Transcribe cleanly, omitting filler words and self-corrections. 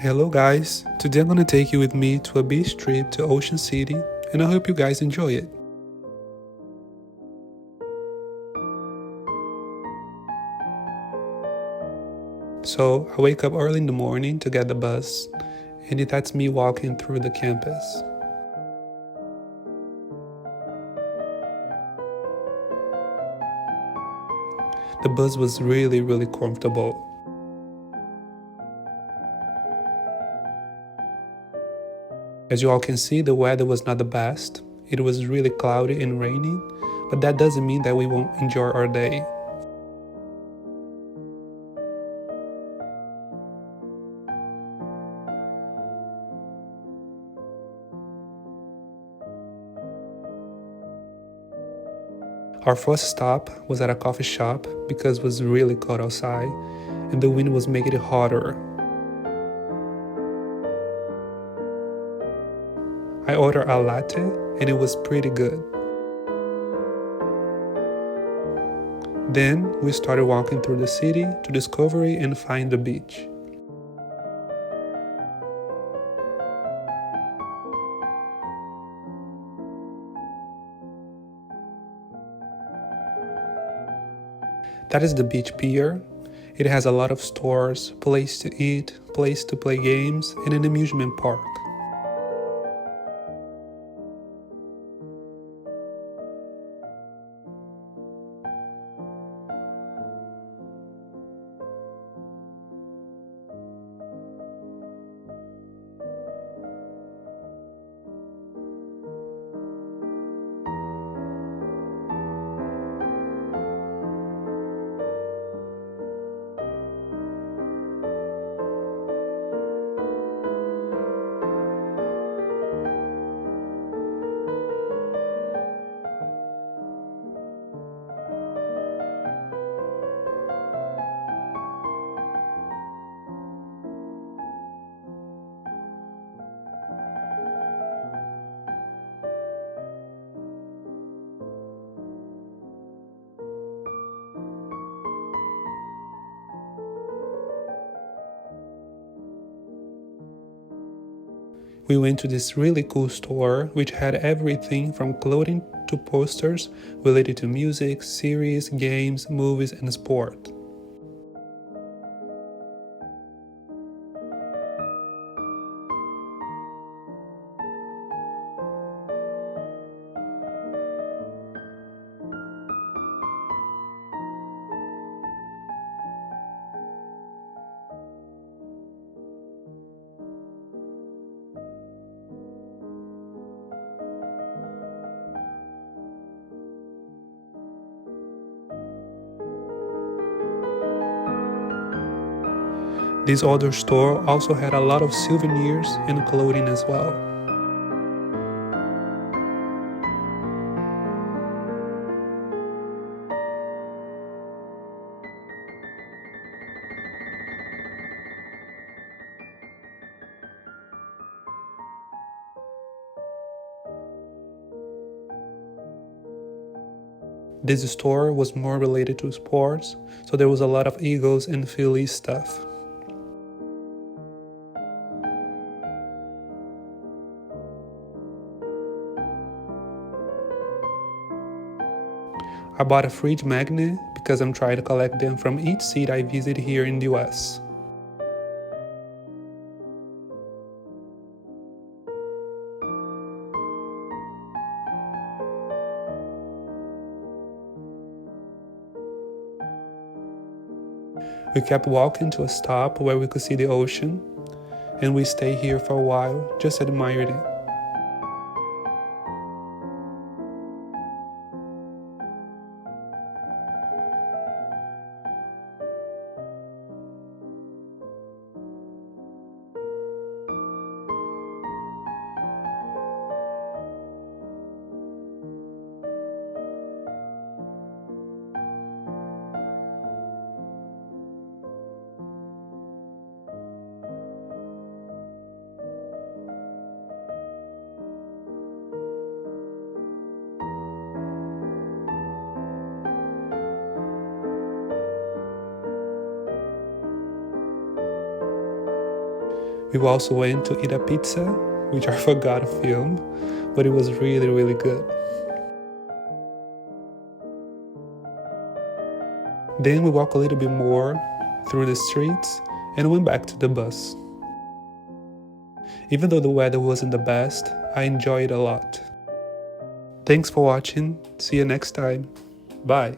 Hello guys, today I'm gonna take you with me to a beach trip to Ocean City and I hope you guys enjoy it. So I wake up early in the morning to get the bus and that's me walking through the campus. The bus was really comfortable. As you all can see, the weather was not the best. It was really cloudy and rainy, but that doesn't mean that we won't enjoy our day. Our first stop was at a coffee shop because it was really cold outside and the wind was making it hotter. I ordered a latte and it was pretty good. Then we started walking through the city to discover and find the beach. That is the beach pier. It has a lot of stores, place to eat, place to play games, and an amusement park. We went to this really cool store which had everything from clothing to posters related to music, series, games, movies, and sport. This other store also had a lot of souvenirs and clothing as well. This store was more related to sports, so there was a lot of Eagles and Phillies stuff. I bought a fridge magnet because I'm trying to collect them from each city I visit here in the US. We kept walking to a stop where we could see the ocean, and we stayed here for a while, just admired it. We also went to eat a pizza, which I forgot to film, but it was really, really good. Then we walked a little bit more through the streets and went back to the bus. Even though the weather wasn't the best, I enjoyed it a lot. Thanks for watching. See you next time. Bye.